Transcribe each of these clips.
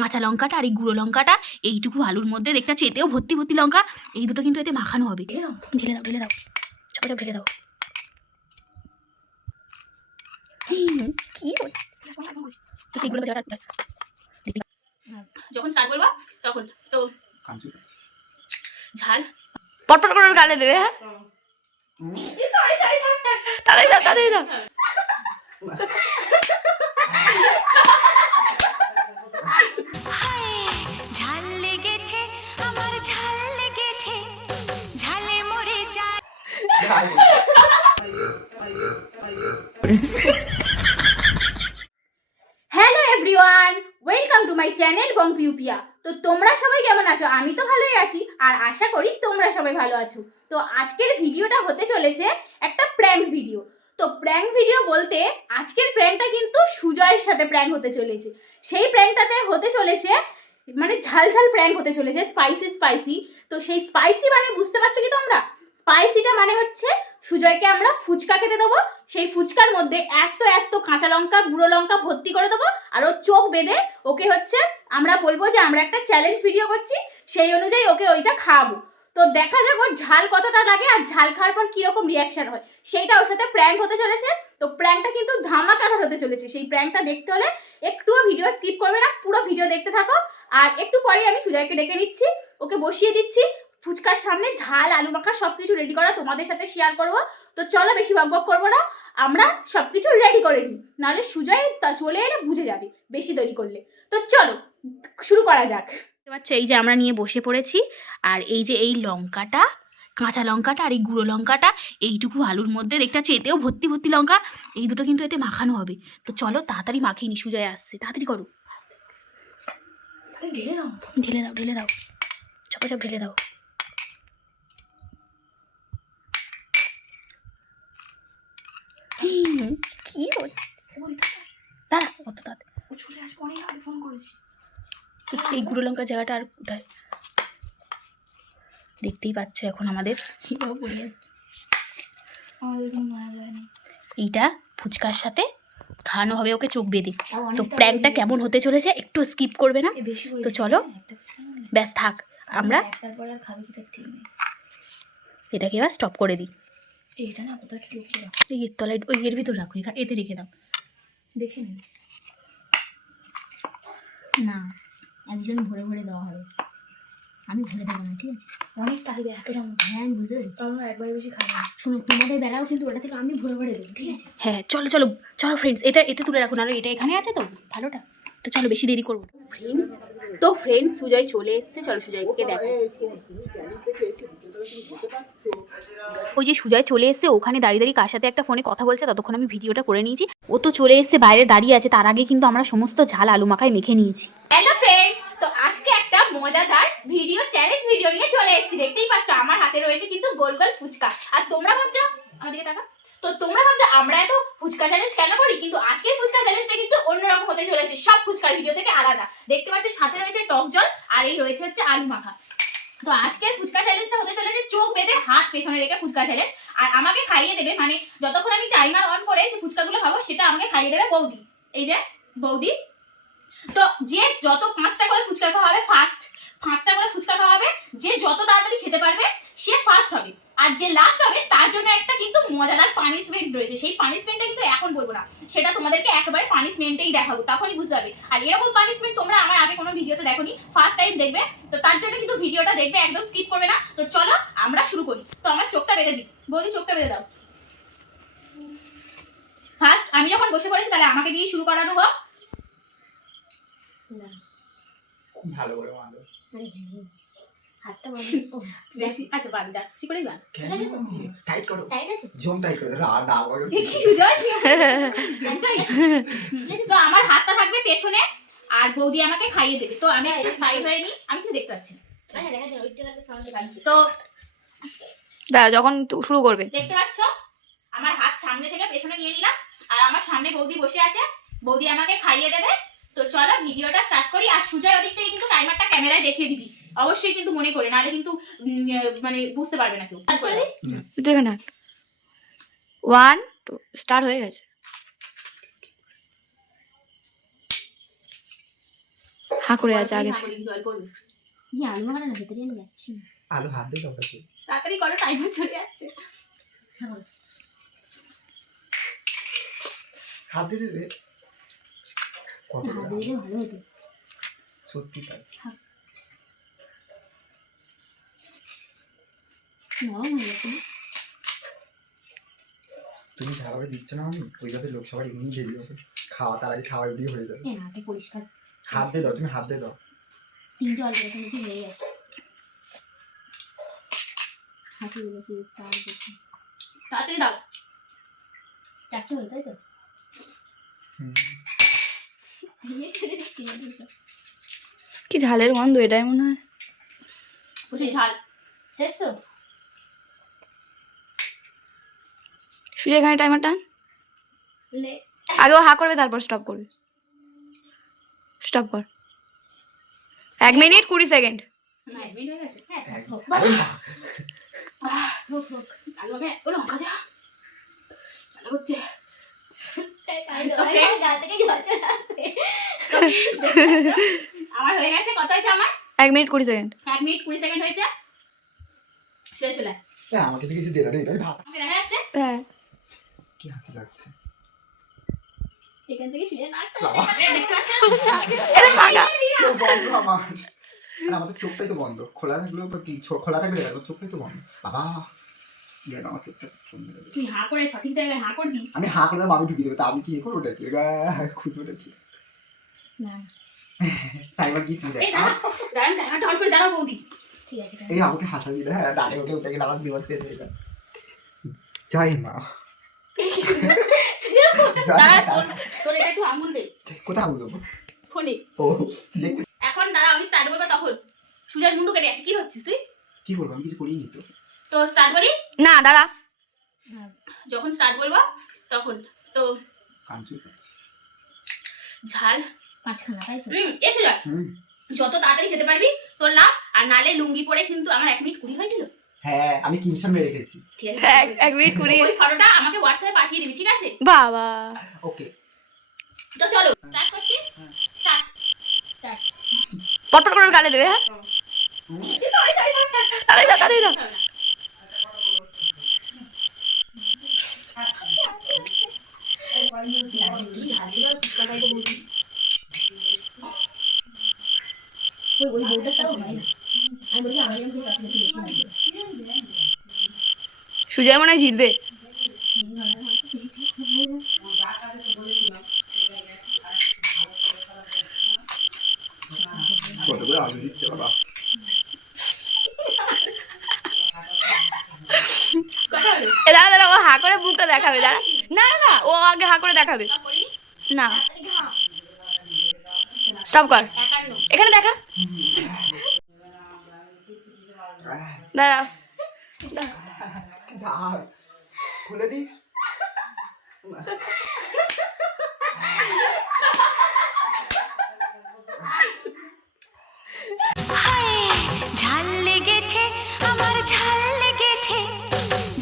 কাঁচা লঙ্কাটা আর এই গুঁড়ো লঙ্কাটা এইটুকু আলুর মধ্যে দেখতে পাচ্ছি, এতেও ভর্তি ভর্তি লঙ্কা, এই দুটো কিন্তু এতে মাখানো হবে। ঢেলে দাও ঢেলে দাও, চপ ঢেলে দাও। কি যখন স্টার্ট করবো তখন তো ঝাল পটপট করে গালে দেবে। হ্যাঁ তাড়াতাড়ি দাও তাড়াতাড়ি দাও। ঝাল লেগেছে আমার, ঝাল লেগেছে, ঝালে মরে যায়। Hello everyone, welcome to my channel বংপিউপিয়া। তো তোমরা সবাই কেমন আছো? আমি তো ভালোই আছি আর আশা করি তোমরা সবাই ভালো আছো। তো আজকের ভিডিওটা হতে চলেছে একটা প্র্যাঙ্ক ভিডিও। তো প্র্যাঙ্ক ভিডিও বলতে আজকের প্র্যাঙ্কটা কিন্তু সুজয়ের সাথে প্র্যাঙ্ক হতে চলেছে। সেই প্র্যাঙ্কটাতে হতে চলেছে মানে ঝাল ঝাল প্র্যাঙ্ক হতে চলেছে, স্পাইসি। তো সেই স্পাইসি মানে বুঝতে পারছো কি তোমরা? স্পাইসিটা মানে হচ্ছে সুজয়কে আমরা ফুচকা খেতে দেবো, সেই ফুচকার মধ্যে এত কাঁচা লঙ্কা গুঁড়ো লঙ্কা ভর্তি করে দেবো, আর ওর চোখ বেঁধে ওকে হচ্ছে আমরা বলবো যে আমরা একটা চ্যালেঞ্জ ভিডিও করছি, সেই অনুযায়ী ওকে ওইটা খাওয়াবো। তো দেখা যাক ওর ঝাল কতটা লাগে আর ঝাল খাওয়ার পর কিরকম রিয়াকশন হয়, সেইটা ওর সাথে প্র্যাঙ্ক হতে চলেছে। তো প্র্যাঙ্কটা কিন্তু ধামাকাদার হতে চলেছে। সেই প্র্যাঙ্কটা দেখতে হলে একটুও ভিডিও স্কিপ করবে না, পুরো ভিডিও দেখতে থাকো। আর একটু পরে আমি সুজয়কে ডেকে নিচ্ছি, ওকে বসিয়ে দিচ্ছি ফুচকার সামনে, ঝাল আলু মাখা সবকিছু রেডি করা তোমাদের সাথে শেয়ার করবো। তো চলো বেশি বকবক করবো না, আমরা সবকিছু রেডি করে নিই, নাহলে সুজয় চলে এলে বুঝে যাবে বেশি দেরি করলে। তো চলো শুরু করা যাক। দেখতে পাচ্ছ এই যে আমরা নিয়ে বসে পড়েছি, আর এই যে এই লঙ্কাটা, কাঁচা লঙ্কাটা আর এই গুঁড়ো লঙ্কাটা এইটুকু আলুর মধ্যে দেখতে পাচ্ছি, এতেও ভর্তি ভর্তি লঙ্কা, এই দুটো কিন্তু এতে মাখানো হবে। তো চলো তাড়াতাড়ি মাখিয়ে নি, সুজয় আসছে, তাড়াতাড়ি করো। ঢেলে দাও ঢেলে দাও, চপ ঢেলে দাও। কি দাঁড়া, কত তাড়াতাড়ি চলে আসবো, অনেক আগে ফোন করেছি। এই গুঁড়ো লঙ্কার জায়গাটা আর কোথায় দেখতেই পাচ্ছ এখন আমাদের এইটা ফুচকার সাথে খাওয়ানো হবে ওকে চোখ বেঁধে। তো প্র্যাঙ্কটা কেমন হতে চলেছে একটু স্কিপ করবে না। তো চলো ব্যাস থাক, আমরা এটাকে এবার স্টপ করে দিই। এটা না কোথাও লুকিয়ে রাখো, এই এর তলায়, ওই এর ভিতর রাখো, এতে রেখে দাও, দেখে নিন না, একজন ভরে ভরে দেওয়া হবে, আমি ভরে দেবো না, ঠিক আছে? অনেক টাইবে এতটা, হ্যাঁ আমি বুঝতে পেরেছি, আমরা একবার বেশি খাবো না। শোনো তোমাদের বেলাও কিন্তু ওটা থেকে আমি ভরে ভরে দেবো, ঠিক আছে? হ্যাঁ চলো চলো চলো ফ্রেন্ডস, এটা এতে তুলে রাখুন, আর এটা এখানে আছে তো ভালোটা। তো চলো বেশি দেরি করবো ফ্রেন্ডস। তো ফ্রেন্ডস সুজয় চলে এসছে, চলো সুজয়কে দেখো। ওই যে সুজয় চলে এসছে, ওখানে দাঁড়িয়ে দাঁড়িয়ে কার সাথে একটা ফোনে কথা বলছে, ততক্ষণ আমি ভিডিওটা করে নিয়েছি। ও তো চলে এসছে, বাইরে দাঁড়িয়ে আছে, তার আগে কিন্তু আমরা সমস্ত ঝাল আলু মাখায় মেখে নিয়েছি। হ্যালো ফ্রেন্ডস, তো আজকে একটা মজাদার ভিডিও চ্যালেঞ্জ ভিডিও নিয়ে চলে এসেছি। দেখতেই পাচ্ছ আমার হাতে রয়েছে কিন্তু গোল গোল ফুচকা, আর তোমরা ভাবছো, আমাদেরকে টাকা, তো তোমরা ভাবছো আমরা এত ফুচকা চ্যালেঞ্জ কেন করি, কিন্তু আজকের ফুচকা চ্যালেঞ্জটা কিন্তু অন্যরকম হতে চলেছে, সব ফুচকার ভিডিও থেকে আলাদা। দেখতে পাচ্ছ সাথে রয়েছে টক জল, আর এই রয়েছে হচ্ছে আলু মাখা। তো আজকের ফুচকা চ্যালেঞ্জটা হতে চলেছে চোখ বেঁধে হাত পেছনে রেখে ফুচকা চ্যালেঞ্জ। আর আমাকে খাইয়ে দেবে, মানে যতক্ষণ আমি টাইমার অন করে যে ফুচকাগুলো খাবো সেটা আমাকে খাইয়ে দেবে বৌদি, এই যে বৌদি। তো যে যত 5টা করে ফুচকা খাওয়া হবে, ফার্স্ট 5টা করে ফুচকা খাওয়া হবে, যে যত তাড়াতাড়ি খেতে পারবে সে ফার্স্ট হবে, আর যে লাস্ট হবে তার জন্য একটা কিন্তু মজাদার পানিশমেন্ট রয়েছে। সেই পানিশমেন্টটা কিন্তু এখন বলবো না, সেটা তোমাদেরকে একেবারে পানিশমেন্টেই দেখাবো, তখনই বুঝতে পারবে। আর এরকম পানিশমেন্ট তোমরা আমার আগে কোনো ভিডিওতে দেখোনি, ফার্স্ট টাইম দেখবে, তো তার জন্য কিন্তু ভিডিওটা দেখবে, একদম স্কিপ করবে না। তো চলো আমরা শুরু করি। তো আমার চোখটা বেঁধে দিই, বৌদি চোখটা বেঁধে দাও। ফার্স্ট আমি যখন বসে পড়েছি তাহলে আমাকে দিয়ে শুরু করানো হোক। ভালো করে মারো, হাতটা বন্ধ, বেশি আচ্ছা বাদ দাও, ঠিক করে বাদ, টাইট করো, টাইট আছে, জম টাইট করো, না বলো কি সুজয় জম টাইট। তো আমার হাতটা থাকবে পেছনে, আর বৌদি আমাকে খাইয়ে দেবে। তো আমি একটু সাইড হয়ে নি, আমি কি দেখতে পাচ্ছি, তো দাঁড়া যখন শুরু করবে দেখতে পাচ্ছ আমার হাত সামনে থেকে পেছনে নিয়ে নিলাম, আর আমার সামনে বৌদি বসে আছে, বৌদি আমাকে খাইয়ে দেবে। তো চলো ভিডিওটা স্টার্ট করি। আর সুজয় ওদিক থেকে কিন্তু টাইমারটা ক্যামেরায় দেখিয়ে দিবি অবশ্যই, কিন্তু মনে করে, নাহলে কিন্তু মানে বুঝতে পারবে না কেউ। দেখে না, 1 2 স্টার্ট হয়ে গেছে। হা করে আছে আগে হা করে কিন্তু অল্প করবে। আলু মাখাটা না ভেতরে নিয়ে যাচ্ছি না। আলু হাত দিয়ে দাও তাকে। তাড়াতাড়ি করো, টাইমার চলে যাচ্ছে। হাত দিয়ে দেবে কত হাত করে দিলে ভালো হতো। সত্যি তাই নরম হয়ে যাচ্ছে না? তুমি যেভাবে দিচ্ছ না আমি ওইভাবে লোক সবাই এমনি ঘেরি হবে খাওয়া তার আগে খাওয়া এমনি হয়ে যাবে হাতে পরিষ্কার হাত দিয়ে দাও তুমি হাত দিয়ে দাও 3টে অল্প মুখে হয়ে গেছে। হাসি গুলো কি তার দেখি তাড়াতাড়ি দাও। 4টে হলো তাই তো? এই ছেড়ে দিচ্ছি না দুটো। কি ঝালের গন্ধ এটাই মনে হয়। বুঝলি ঝাল। শেষ তো? সুজি এখানে টাইমার টান। লে আগে ও হা করবে তারপর স্টপ করবে। স্টপ কর। 1 মিনিট 20 সেকেন্ড। না, 1 মিনিট হয়ে গেছে। হ্যাঁ হোক আরে না হোক হোক। আলু হবে, ও লঙ্কা দেওয়া। চালু হচ্ছে। ওকে গা থেকে জল চলে আসছে। আমার হয়ে গেছে, কত হয়েছে আমার? 1 মিনিট 20 সেকেন্ড। 1 মিনিট 20 সেকেন্ড হয়েছে। শুয়ে চলে আয়। আমাকে তো কিছু দেবে না এটাই ভাত আমাকে দেখা যাচ্ছে? হ্যাঁ কি হাসি লাগছে সেখান থেকে শুয়ে না বাবা এ, দেখতে পাচ্ছ? এটা পাকা। চোখ বন্ধ আমার আর আমাদের চোখটাই তো বন্ধ খোলা থাকলেও তো কি খোলা থাকলে দেখো চোখটাই তো বন্ধ বাবা ইয়ে আমার চোখটা বন্ধ হয়ে গেছে। তুই হাঁ করে সঠিক জায়গায় হাঁ করবি। আমি হাঁ করে আমি ঢুকিয়ে দেবো তা আমি কি করবো ওটাকে খুঁজবো ওটাকে না টাইমার কি তুই এই দাঁড়া, দাঁড়ান, টাইমারটা অন করে দাঁড়াও বৌদি। ঠিক আছে এই আমাকে হাসা দিলে হ্যাঁ ডানে ওকে ওটাকে নামাজ দিবার শেষ হয়ে যায় যাই মা দাঁড়া, তোর এটা একটু আঙুল দে কোথায় বলবো ফোনে। ও দেখতে এখন দাঁড়া, আমি স্টার্ট বলবো তখন। সুজার মুন্ডু কেটে আছে, কি হচ্ছিস তুই? কি করবো আমি কিছু করিনি তো তো স্টার্ট বলি, না দাঁড়া। যখন স্টার্ট বলবো তখন। তো কাঞ্চু ঝাল। 5খানা তাই তো? এসে যায়। যত তাড়াতাড়ি খেতে পারবি তোর লাভ। আর নালে লুঙ্গি পরে কিন্তু আমার 1 মিনিট 20 হয়েছিল। হ্যাঁ আমি কিনশন মেরে রেখেছি ঠিক আছে, 1 মিনিট 20। ওই ফটোটা আমাকে হোয়াটসঅ্যাপে পাঠিয়ে দিবি, ঠিক আছে? বাবা ওকে তো চলো স্টার্ট করছি। স্টার্ট। স্টার্ট। পটপট করে গালে দেবে। হ্যাঁ তাড়াতাড়ি দাও, তাড়াতাড়ি দাও। কি ঝাল ছিল, ফুচকা খাইতে বলছি। ওই বউটাও হয় না। আমি বলি আমার জন্য একটু বেশি লাগবে। সুজয় মনে হয় জিতবে। কত করে আলু দিচ্ছে বাবা কটা হলো? দাঁড়া দাঁড়া, ও হা করে বুকটা দেখাবে। দাঁড়া, না না না, ও আগে হা করে দেখাবে। সব করিনি? না স্টপ কর। 51। এখানে দেখা। দাঁড়া ঝাল খুলে দি ঝাল লেগেছে আমার, ঝাল লেগেছে,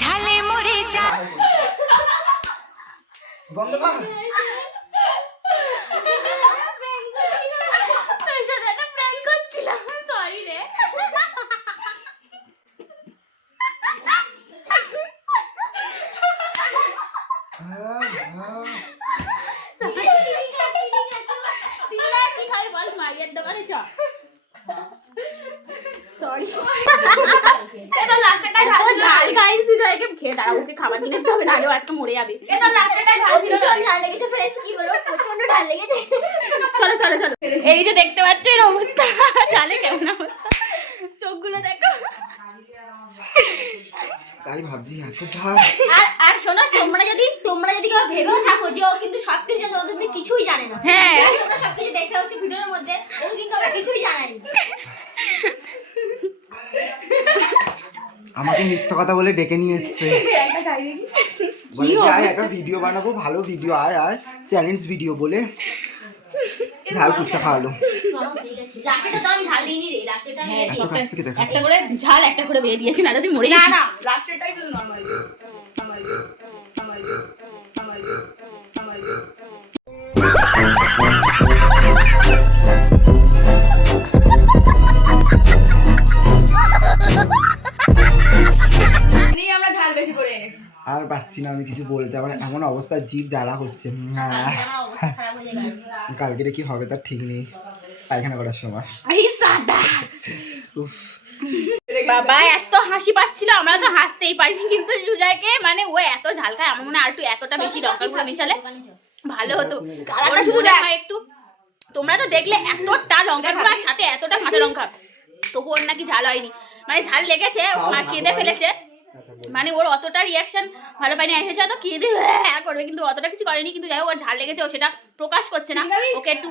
ঝালে মরে যা। বন্ধ কর তোর সাথে একটা prank করছিলাম, sorry রে। চিংড়া কি খাই বল, মারিয়ার দোকানে চ। সরি। এটা লাস্টেরটা ঝাল ছিল। ঝাল খাইছি তো, একে খেয়ে দাঁড়া, ওকে খাবার নিয়ে যেতে হবে, নাহলে ও আজকে মরে যাবে। এটা লাস্টেরটা ঝাল ছিল। ভীষণ ঝাল লেগেছে फ्रेंड्स, কি হলো? প্রচন্ড ঝাল লেগেছে। চলো চলো চলো, এই যে দেখতে পাচ্ছ এর অবস্থা, চালে কেমন অবস্থা, চোখগুলো দেখো। তাই ভাবছি এত ঝাল আর শোনো, তোমরা যদি কেউ ভেবেও থাকো যে ও কিন্তু সবকিছু জানে, ও কিন্তু কিছুই জানে না। হ্যাঁ। তোমরা সবকিছু দেখে হচ্ছে ভিডিওর মধ্যে, ও কিন্তু আমরা কিছুই জানাই না। আমাকে মিথ্যা কথা বলে ডেকে নিয়ে এসছে বলে যে আয় একটা ভিডিও বানাবো, ভালো ভিডিও, আয় আয় চ্যালেঞ্জ ভিডিও বলে ঝাল কুচা খাওয়ালো। নরম হয়ে গেছে। লাস্টেরটা তো আমি ঝাল দিইনি রে, লাস্টেরটা আমি এত কাছ থেকে দেখা একটা করে ঝাল, একটা করে বেয়ে দিয়েছি, না তুই মরে যাবি। না লাস্টেরটাই শুধু নরমাল। পারছি না আমি কিছু বলতে, আমার এমন অবস্থা জিভ জ্বালা হচ্ছে। আমার অবস্থা খারাপ হয়ে যাবে। কালকে কি হবে তার ঠিক নেই পায়খানা করার সময়। এই সাদা উফ, বাবা এত হাসি পাচ্ছিল, আমরা তো হাসতেই পারিনি, কিন্তু সুজয়কে মানে ও এত ঝাল খায়, আমার মনে হয় আর একটু এতটা বেশি লঙ্কা গুঁড়ো মেশালে ভালো হতো। কালারটা শুধু দেখা একটু, তোমরা তো দেখলে এতটা লঙ্কা গুঁড়ো আর সাথে এতটা কাঁচা লঙ্কা, তবু ওর নাকি ঝাল হয়নি, মানে ঝাল লেগেছে, ও কেঁদে ফেলেছে, মানে ওর অতটা রিয়াকশন ভালো পাইনি, এসেছে তো কেঁদে করবে কিন্তু অতটা কিছু করেনি, কিন্তু যাই হোক ওর ঝাল লেগেছে, ও সেটা প্রকাশ করছে না। ওকে একটু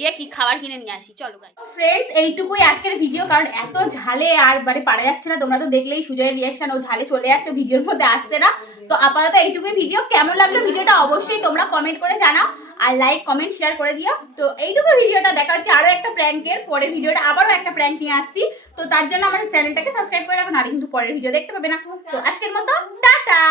ইয়ে কি খাবার কিনে নিয়ে আসি, চলো গাই ফ্রেন্ডস। এইটুকুই আজকের ভিডিও, কারণ এত ঝালে আর মানে পারা যাচ্ছে না, তোমরা তো দেখলেই সুজয়ের রিয়াকশন, ও ঝালে চলে যাচ্ছে, ভিডিওর মধ্যে আসছে না। তো আপাতত এইটুকুই ভিডিও, কেমন লাগলো ভিডিওটা অবশ্যই তোমরা কমেন্ট করে জানাও, আর লাইক কমেন্ট শেয়ার করে দিও। তো এইটুকু ভিডিওটা দেখা হচ্ছে আরো একটা প্র্যাঙ্কের, পরের ভিডিওটা আবারও একটা প্র্যাঙ্ক নিয়ে আসছি, তো তার জন্য আমার চ্যানেলটাকে সাবস্ক্রাইব করে রাখো, নাহলে কিন্তু পরের ভিডিও দেখতে পাবে না। তো আজকের মতো টাটা।